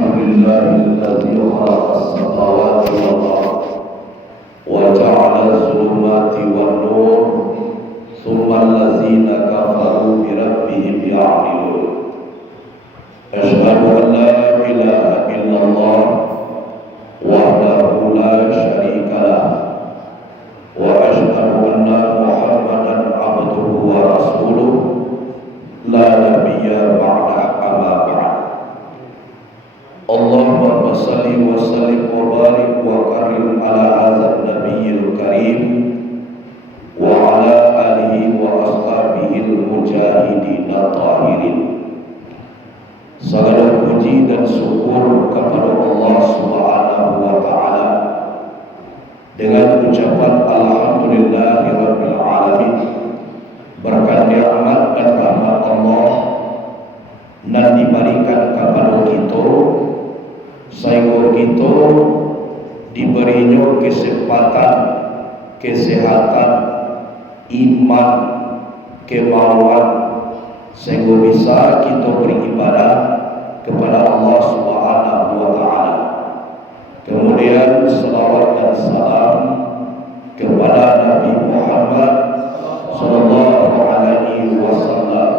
لله الذي خلق السماوات والأرض وجعل الظلمات والنور ثم الذين كفروا بربهم يعدلون أشهد أن لا إله إلا الله وحده لا شريك له وأشهد أن محمدا عبده ورسوله لا نبي بعده أما بعد اللهم صل وسلم وبارك وكرم على هذا النبي الكريم وعلى آله وأصحابه المجاهدين الطاهرين. Segala puji dan syukur kepada Allah Subhanahu wa taala dengan ucapan alhamdulillahirabbil alamin. Berkat nikmat dan rahmat Allah nan diberikan kepada kita, sehingga kita diberinya kesempatan, kesehatan, iman, kemauan, sehingga bisa kita beribadah kepada Allah Subhanahu wa taala. Kemudian salawat dan salam kepada Nabi Muhammad sallallahu alaihi wasallam.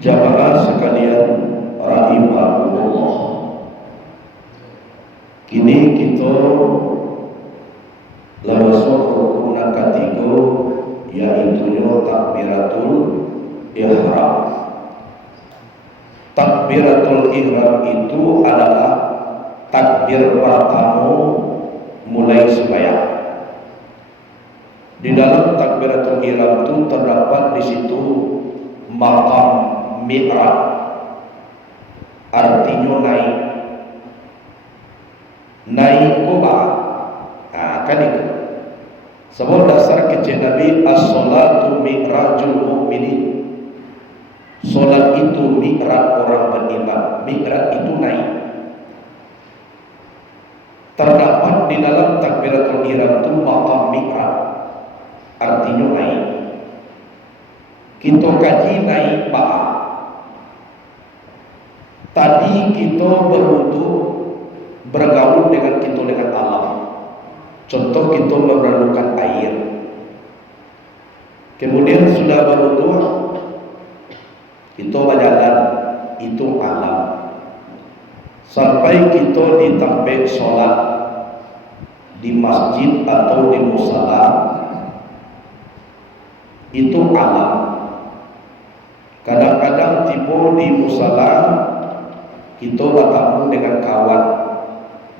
Jamaah sekalian rahimakumullah, kini kita langsung rukun ketiga, yaitu takbiratul ihram. Takbiratul ihram itu adalah takbir pertama mulai sembahyang. Di dalam takbiratul ihram itu terdapat di situ maqam mi'raj, artinya naik kuba. Kan itu sebab dasar kecil Nabi as-salatu mi'rajul mu'min Solat itu mi'raj orang beriman. Mi'raj itu naik. Terdapat di dalam takbiratul ihram itu maqam mi'raj, artinya naik. Kita kaji naik ba'a. Tadi kita berwudu, bergaul dengan kita dengan alam. Contoh kita memerlukan air. Kemudian sudah berwudu, kita berjalan, itu alam. Sampai kita di tempat sholat, di masjid atau di musala, itu alam. Kadang-kadang tiba di musala, kita bertemu dengan kawan,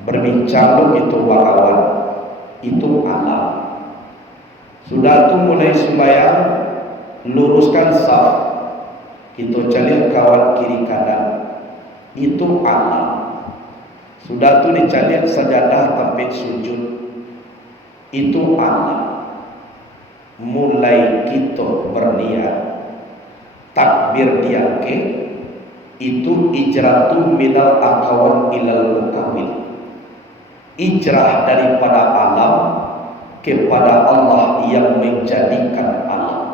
berbincang kita berkawan, itu alam. Sudah tu mulai sembahyang, luruskan saf, kita cari kawan kiri kanan, itu alam. Sudah tu dicari sajadah tempat sujud, itu alam. Mulai kita berniat takbir diangkat, itu ijratu minal akawan ilal mukawin, ijrah daripada alam kepada Allah yang menjadikan alam.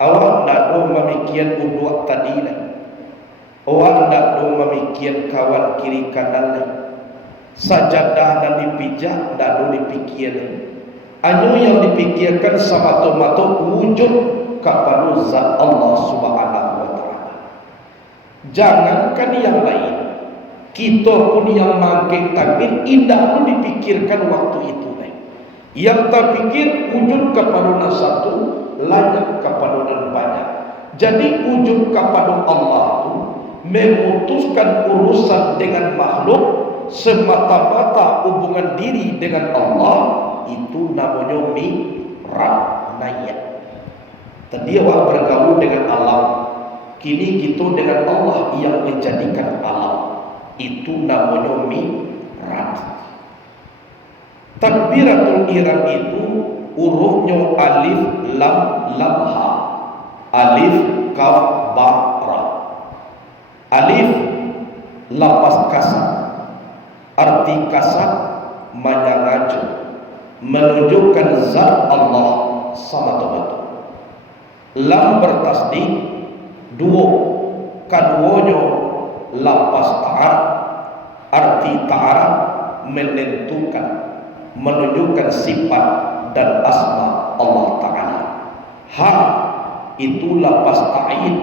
Awak tidak ada memikirkan uduk tadi lah. Awak tidak ada memikirkan kawan kiri kanan lah. Sajadah dan dipijak tidak ada dipikirkan. Hanya yang dipikirkan semata-mata wujud kepada zat Allah Subhanahu wa taala. Jangankan yang lain, kita pun yang mangkeng takbir indah pun dipikirkan waktu itu. Yang terpikir wujud kepada satu, layak kepada banyak. Jadi wujud kepada Allah itu memutuskan urusan dengan makhluk semata-mata hubungan diri dengan Allah, itu namanya mi'raj, naik. Tadi awak bergaul dengan alam, kini kita dengan Allah yang menjadikan alam, itu namanya mi'raj. Takbiratul ihram itu hurufnya alif lam lam ha. Alif kaf ba ra. Alif lapas kasar, arti kasar manyangaju, menunjukkan zat Allah samata-mata. Lam bertasdid dua, keduanya lapas ta'arab, arti ta'arab menentukan, menunjukkan sifat dan asma Allah Ta'ala. Ha itu lapas ta'in,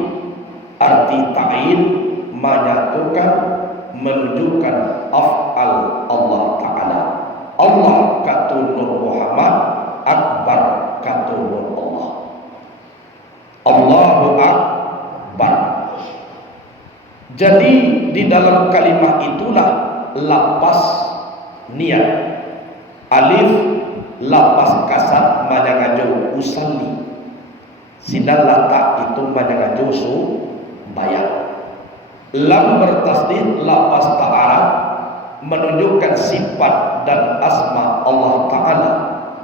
arti ta'in menyatukan, menunjukkan af'al Allah Ta'ala. Allah kata Nur Muhammad, Akbar kata Nur Allah. Allahu Akbar. Jadi di dalam kalimat itulah lapas niat. Alif lapas kasar manyangajo usalli, sinan latak itu manyangajo su bayar. Lam bertasdid lapas ta'arab menunjukkan sifat dan asma Allah Ta'ala.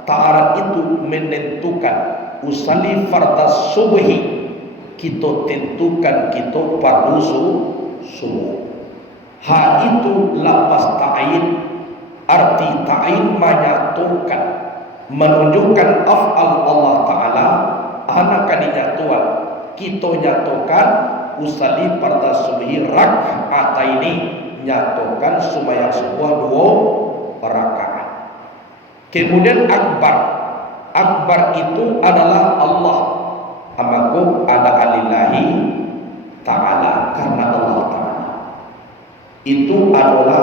Ta'arab itu menentukan usalli fardas subhi, kita tentukan kita fardu subuh. Ha itu lapas ta'in, arti ta'in menyatukan, menunjukkan af'al Allah Ta'ala. Anak dinyatuan, kita nyatukan usalli farda subhi rak'ataini, nyatukan sembahyang subuh 2 rakaat. Kemudian akbar, akbar itu adalah Allah, amaku ada alillahi ta'ala, karena Allah Ta'ala. Itu adalah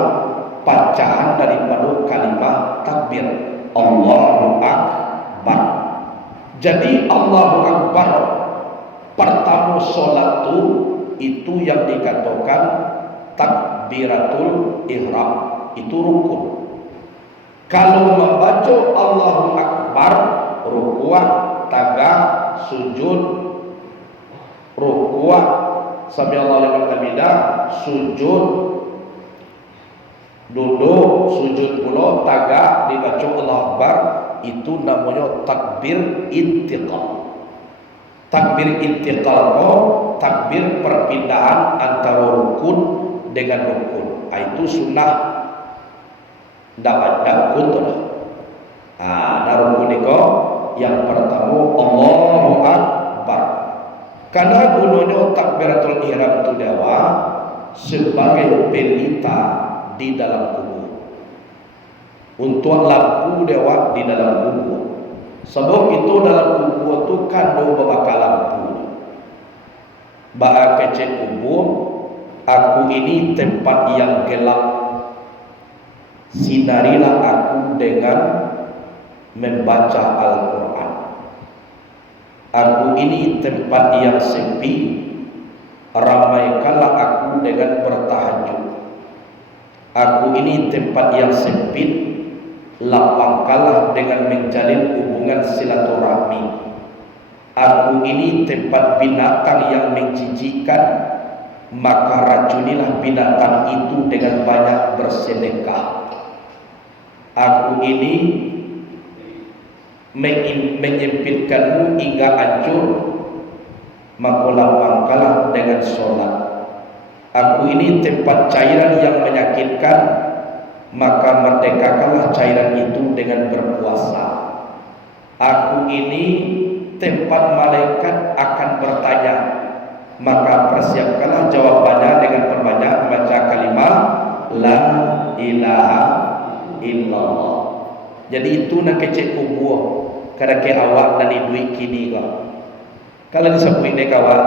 bacaan daripada kalimat takbir Allahu Akbar. Jadi Allahu Akbar pertama solat itu yang dikatakan takbiratul ihram, itu rukun. Kalau membaca Allahu Akbar, rukuk, tagak, sujud, rukuk, sami Allahu liman hamidah, sujud, duduk, sujud pula, tagak, dibaca Allahu Akbar, itu namanya takbir intiqal. Takbir intiqal ko takbir perpindahan antara rukun dengan rukun. Itu sunnah ndak rukun tu lah. Nah rukun itu yang pertama Allahu Akbar. Karena gunanya takbiratul ihram itu dewa sebagai pelita di dalam kubur. Untuk lampu dewa di dalam kubur. Sebab itu dalam kubur tu kandung berbakal lampu. Ba'a kecek kubur, aku ini tempat yang gelap. Sinarilah aku dengan membaca Al-Quran. Aku ini tempat yang sepi. Ramaikanlah aku dengan bertahajud. Aku ini tempat yang sempit. Lapangkanlah dengan menjalin hubungan silaturahmi. Aku ini tempat binatang yang menjijikkan, maka racunilah binatang itu dengan banyak bersedekah. Aku ini menyempitkanmu hingga hancur, maka lapangkanlah dengan sholat. Aku ini tempat cairan yang menyakitkan, maka merdekakanlah cairan itu dengan berpuasa. Aku ini tempat malaikat akan bertanya, maka persiapkanlah jawabannya dengan perbanyak membaca kalimat La ilaha illallah. Jadi itu nak kecek kubur. Kada ke awak dan duit kini kau. Kalau disebut ni kawan,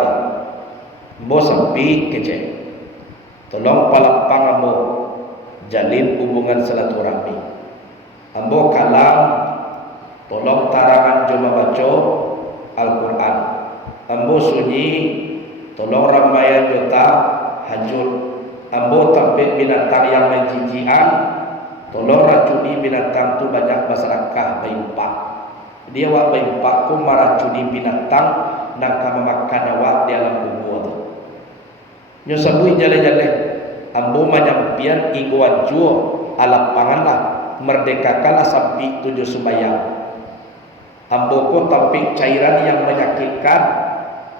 mo sampai kecek. Tolong palapang ambo jalin hubungan silaturahmi. Ambo kalam tolong tarangan joma baca Al-Quran. Ambo sunyi tolong ramayan jota hajur. Ambo tampik binatang yang menjijikan, tolong racuni binatang tu banyak masyarakat bayumpak. Dia wak bayumpak ku meracuni binatang nangka memakan awak di alam kubur tu. Nyosabui jale-jale ambo manyampian ingguan juo alapanganlah merdekakanlah sampai 7 sembahyang. Ambo ko tampik cairan yang menyakitkan,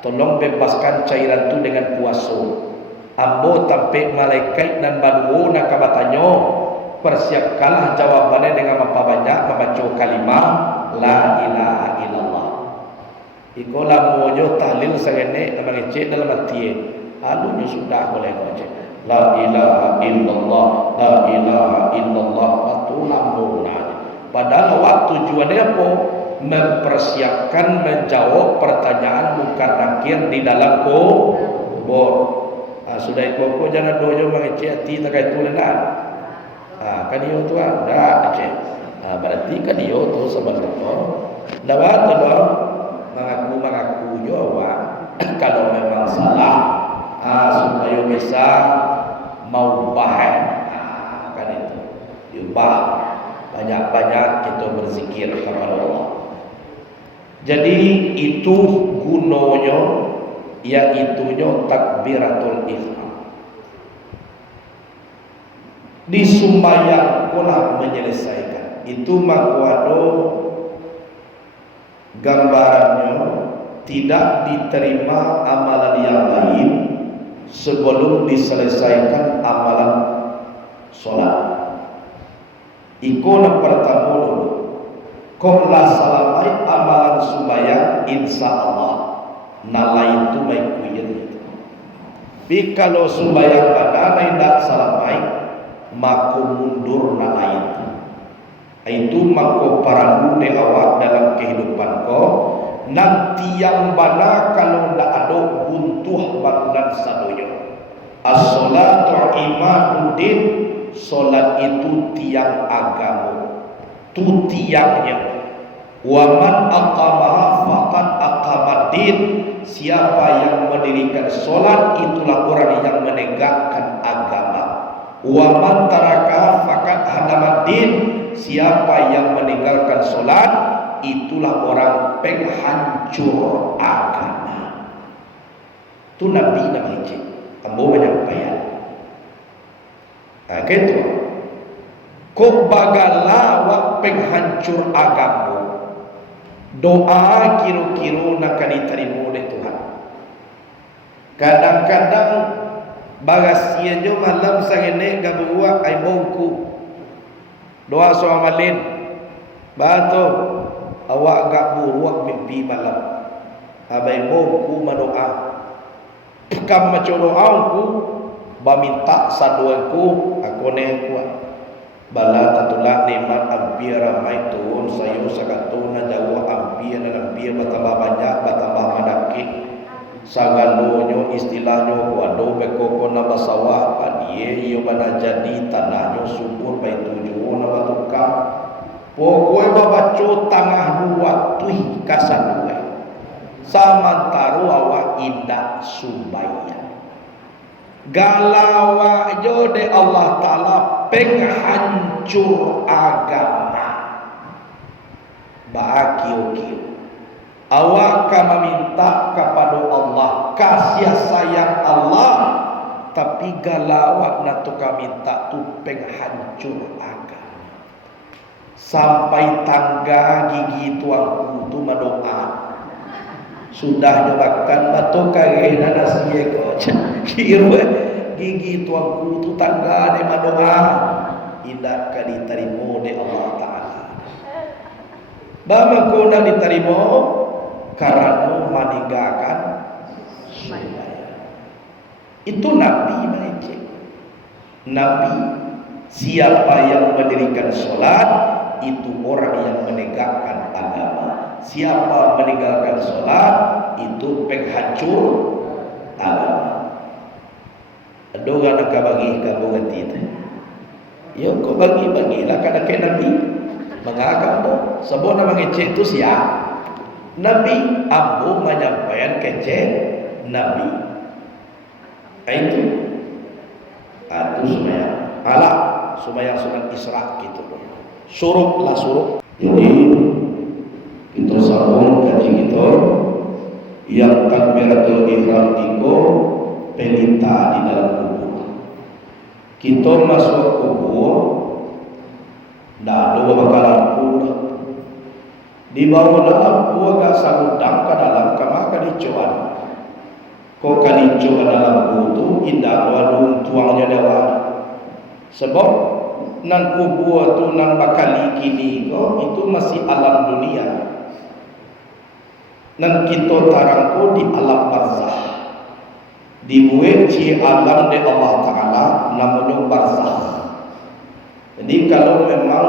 tolong bebaskan cairan itu dengan puasa. Ambo tampik malaikat dan badwo nak kabatanyo, persiapkanlah jawabannya dengan apa banyak membaca kalimat La ilaha illallah. Ikolah mojo tahlil sagene mengecek dalam hati. Alunya sudah boleh baca La ilaha illallah, La ilaha illallah. Patulambuna. Padahal waktu tujuannya apa? Mempersiapkan menjawab pertanyaan munkar nakir di dalam kubur. Sudah ikut jangan dojo mengecek hati tak kait tu nak. Kan dia tu ada cek. Berarti kan dia tu sebenarnya dapat tolong mengaku jawa kalau memang salah supaya bisa mau bahan. Kan itu diubah banyak-banyak kita berzikir kepada Allah. Jadi itu gunanya, yaitunya takbiratul ihram. Di sembahyang pula menyelesaikan. Itu makwado gambarannya tidak diterima amalan yang lain sebelum diselesaikan amalan solat. Iku yang pertama dulu. Qobla salamai amalan sembahyang insyaallah nalai itu baik kuyen. Bi kalau sembahyang pada tidak salamai maka mundur nalai itu. Itu maka paragu de awak dalam kehidupan ko nanti yang bana kalau ndak ada buntuh bangunan sadoyo. As-salatu imaduddin, solat itu tiang agama, tu tiangnya. Waman aqamaha faqad aqamaddin, siapa yang mendirikan solat itulah orang yang menegakkan agama. Waman taraka faqad hadamaddin, siapa yang meninggalkan solat itulah orang penghancur agama. Tu Nabi namanya ambo menyampaikan. Gitu. Kok bagala wak penghancur agama. Doa kiro-kiro nak diterima oleh Kadang-kadang bagasia jo malam sangene gabua ai bongku. Doa soal malin. Bato awak gak buruak mimpi malam. Abai bongku madoa. Kam maco doaku baminta saduanku aku ne kuat. Bala tatulak nikmat ampir ramai turun sayo sakatuna jawa ampir dan ampir bertambah banyak bertambah madaki sagalonyo istilahnya wado bekoko na basawah padie iyo bana jadi tanahnya subur baik tujuh na batukang pokoknya babaco tangah dua tuih kasadue samantaro awak indah sumbaya galawa jode Allah Ta'ala penghancur agama baakio-kio awak kan meminta kepada Allah kasih sayang Allah tapi galawak na tu minta tu penghancur agama sampai tangga gigi tuangku tu madoa sudah nyelakan batu kage nasiye ko kiru gigi tuangku tu tangga de madoa indah ka diterima de Allah Taala bama ko na diterima karena meninggalkan itu Nabi mengecek Nabi siapa yang mendirikan sholat itu orang yang menegakkan agama. Siapa meninggalkan sholat itu penghancur agama. Doa nak bagi kamu ganti itu. Ya kau bagi-bagilah kadang ke Nabi mengagam tu. Sebab nama ngecek itu siapa? Nabi ambo menyampaikan kecek Nabi. Itu semaya. Alah semaya sunat Isra gitu. Suruh lah suruh. Jadi kita sambung kaji kita yang takbiratul ihram itu pelita di dalam kubur. Kita masuk kubur, dah dua bakalan kubur. Di bawah lampu agak samudang ke dalam kamar kadicuan. Kok kadicuan dalam kubur indah wadung tuangnya dewan. Sebab nan kubur tu nan bakali kini ko itu masih alam dunia. Nan kita tarangku di alam barzah. Dibuat ci alam de Allah Taala namanya barzah. Jadi kalau memang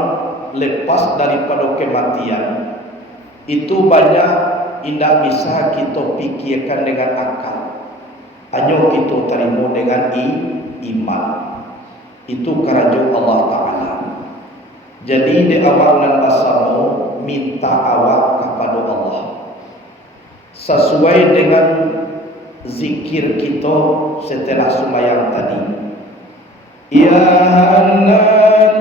lepas daripada kematian itu banyak tidak bisa kita pikirkan dengan akal. Hanya kita terima dengan iman. Itu kerajaan Allah Ta'ala. Jadi di awal dan basamu minta awak kepada Allah sesuai dengan zikir kita setelah sembahyang tadi. Ya Hanan,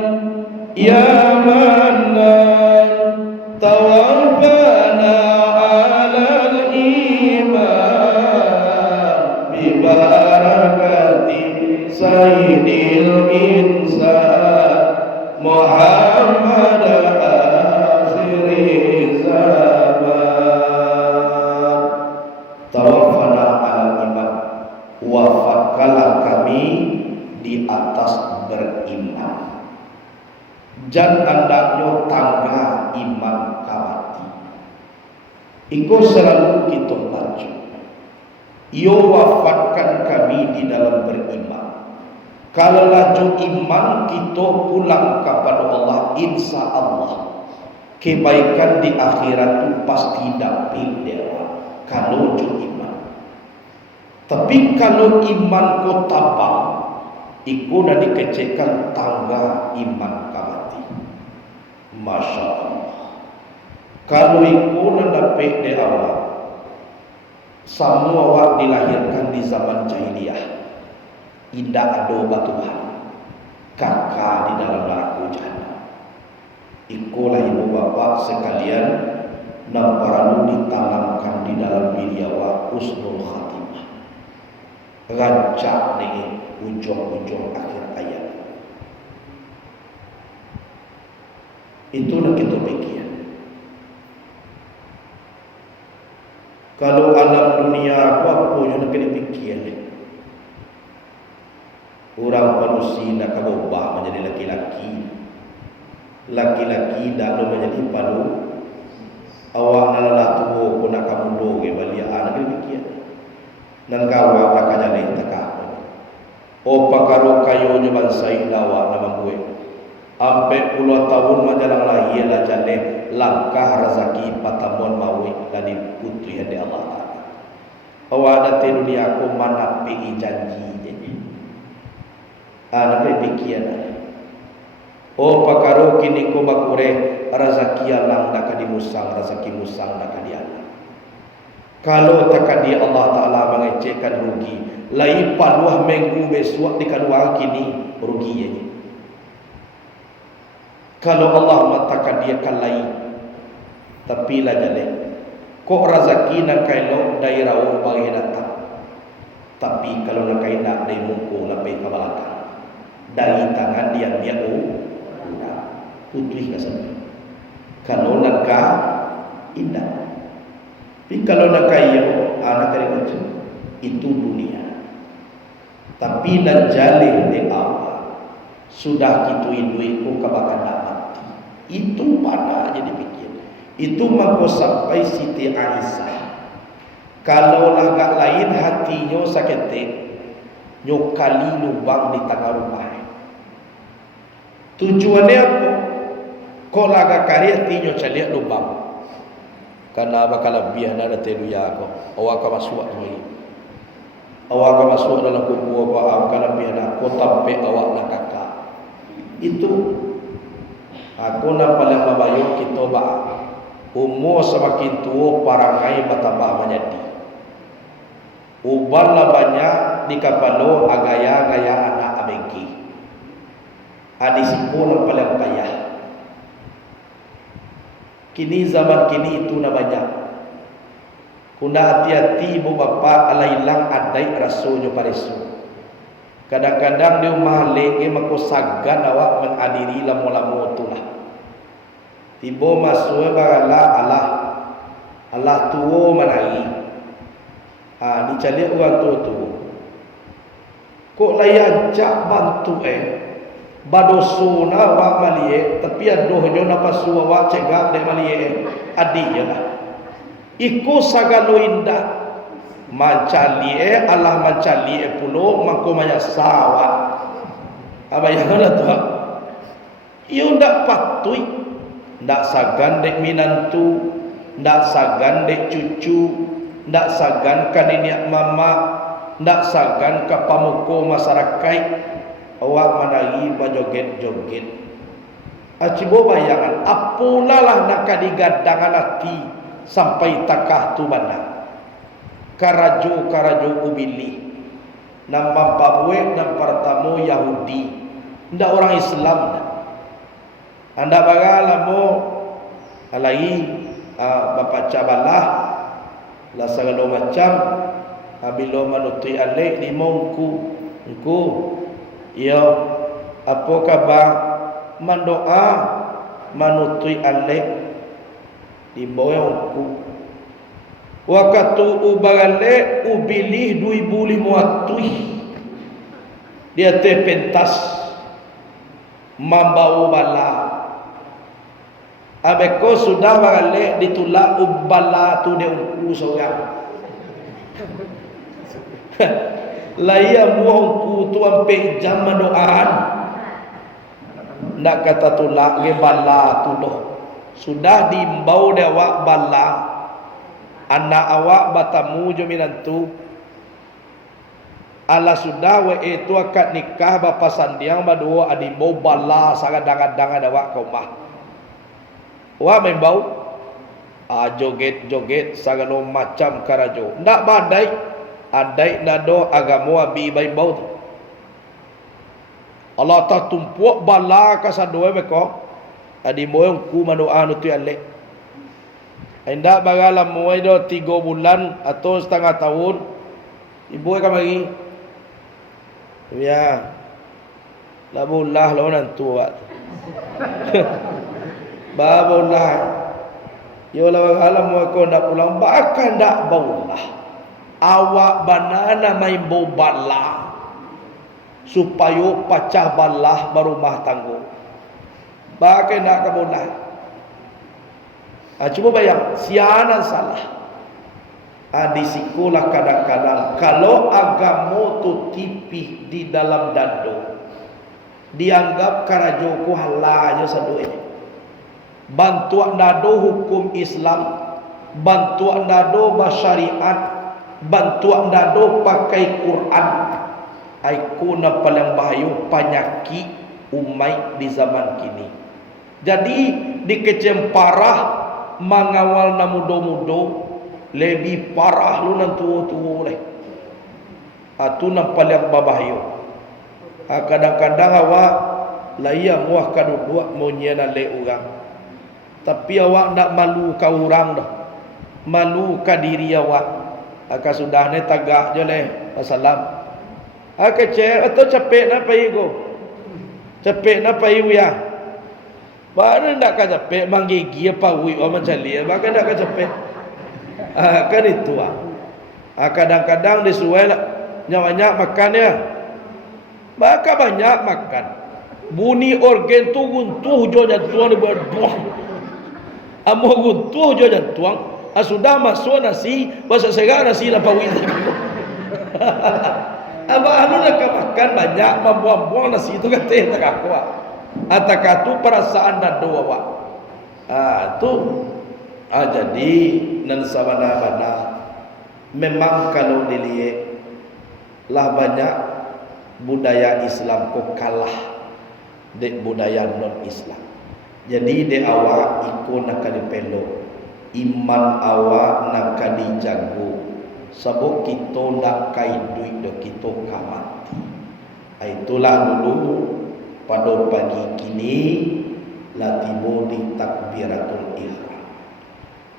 Ya Manan, tawaffana alal iman bi barakati sayyidil insan Muhammad akhir zaman. Tawaffana alal iman, wafatkanlah kami di atas beriman. Jan andaknya tangga iman kawati. Iku selalu kita baca. Yo wafatkan kami di dalam beriman. Kalau laju iman kita pulang kepada Allah, insya Allah kebaikan di akhirat itu pasti dapat dewa. Kalau laju iman. Tapi kalau iman kau tabang, iku dah dikecekkan tangga iman kawati. Masya Allah. Kalau iku dah dapat di awal, semua awak dilahirkan di zaman jahiliyah. Indah ada batuhan kakak di dalam neraka jahanam. Ikulah ibu bapa sekalian nam perlu ditanamkan di dalam diri awak husnul khatimah. Rancak ni ujung-ujung akhir ayat. Itu nak kita pikir. Kalau alam dunia apa yang nak kena fikir ni. Orang manusia nak berubah menjadi laki-laki. Laki-laki dah lo menjadi palu. Awak nak tua pun nak kamu doge balik anak kena fikir. Dan kawak nak jadi tak. Oh pakaro kayu jaman sai lawa nama buat. Ampe puluh tahun majalah lahir lah jale langkah rezeki patamuan mawi dari putri hadi Allah Taala. Awak ada di dunia aku mana pergi janji jadi. Anak fikir. Oh pakaro kini ko bakure rezeki alang dak kadi musang rezeki musang dak kadi Allah. Kalau tak dia Allah Taala mengecekkan rugi, lai paluah minggu besok di kedua kini rugi ini. Kalau Allah mengatakan dia kan lai, tapi lah jale. Kok rezeki nak kailo daerah orang bagi datang. Tapi kalau nak kain nak dari muka lebih ke belakang. Dari tangan dia putih ke sana. Kalau nak indah. Tapi kalau nak kaya anak kali macam itu dunia. Tapi nak jalih di awal sudah gitu duitku kebakan nak mati. Itu mana jadi fikir. Itu maka sampai Siti Aisyah. Kalau agak lain hatinya sakit, nyokali lubang di tengah rumah. Tujuannya apa? Kalau agak karya hatinya cari lubang. Karena bakal biar ada telu ya aku. Awak akan masuk lagi. Awak akan masuk dalam kubur awak akan biar aku tampe awak nak kakak. Itu aku nak paling mabayok kita ba. Umur semakin tua parangai bertambah menjadi. Uban lah banyak di kapalo agaya-gaya anak abengki. Adisipo yang paling payah. Kini zaman kini itu na banyak. Kuna hati-hati ibu bapa alailang adai rasulnya parisu. Kadang-kadang dia mahalik mako sagan awak mengadiri lamu-lamu itulah. Tiba masuk bagala Allah tuo manai. Dicari orang tu. Kok layan cak bantu badosuna wa malie tapi adohnya napa suwa wa cegak de malie adinya lah iku sagalo indah mancalie Allah mancalie pulo mangko maya sawa abayana tu ieu ndak patui ndak sagan dek minantu ndak sagan dek cucu ndak sagan kaniniak mama ndak sagan ka pamuko masyarakat. Awak managi bajoget-joget. Acibo bayangan apulalah nak digadangan hati sampai takah tu mana. Karajo ubili. Nama pabwe nam pertama Yahudi. Ndak orang Islam. Anda bagalamu alai bapak cabalah la segala macam abilo manuti alai di mongku engku ya apa khabar mendoa manutui alek di boyongku waktu ubale ubili 2500 dia te pentas mambau bala abeko sudah bale ditulak ubala tu dia ungku seorang Laya muangku tu ampe jam doaan. Nak kata tulak ge bala tu doh. Sudah diimbau dewa bala. Anak awak batamu jo minantu. Ala sudah we itu akad nikah bapa sandiang badua adimbau bala sagadang-gadang dewa komah. Wa membau joget-joget sagala macam karajo. Ndak badai adai nado agamo abi bai bau Allah ta tumpuak bala ka sadoe beko adi moyong ku mano anu tu ale enda bagala moy do 3 bulan atau setengah tahun ibu ka mari ya labullah lawan tu wa babullah Ya Allah alam aku ndak pulang bahkan ndak baulah. Awak banana main bau bala supaya pecah balah berumah tangga. Bahkan ndak kebulah. Cuba bayang sianan salah. Di sekolah kadang-kadang kalau agama tu tipih di dalam dado dianggap karajoku halanya saduanya. Bantuan dado hukum Islam, bantuan dado bersyariat, bantuan dado pakai Quran. Aiku na paling bahaya penyakit umai di zaman kini. Jadi dikecem parah mengawal na mudo-mudo lebih parah lu nan tua-tua leh. Atu na paling bahaya. Kadang-kadang awak laya muah kadudua mau nyena le orang. Tapi awak nak malu ka orang dah. Malu ka diri awak. Sudah ni tagak je leh. Assalam. Kecil atau capek nak pergi go. Capek nak pergi ya. Baru nak ka capek manggigi apa wi o macam ni. Bahkan nak ka capek. Kan itu kadang-kadang disuai lah. Banyak makan ya. Maka banyak makan. Bunyi organ tu guntuh jo jantung ni berbuah. Amo guntuh jo jantung. Sudah masuk nasi, bahasa segar nasi lapar wit. Aba anu nak makan banyak membuang-buang nasi itu kata tak aku. Atakatu perasaan dan doa awak. Tu jadi nan sabana-bana memang kalau dilihat lah banyak budaya Islam kok kalah dek budaya non Islam. Jadi de awak ikut nak dipelo, iman awak nak dijago. Sebab kita nak kai duit do kita kamati. Itulah dulu pada pagi kini latibo di takbiratul ihram.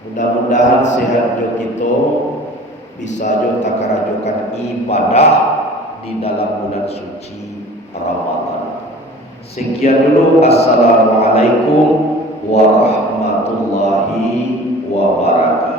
Mudah-mudahan sehat jo kita bisa jo takarajokan ibadah di dalam bulan suci Ramadan. Sekian dulu. Assalamualaikum warahmatullahi wabarakatuh.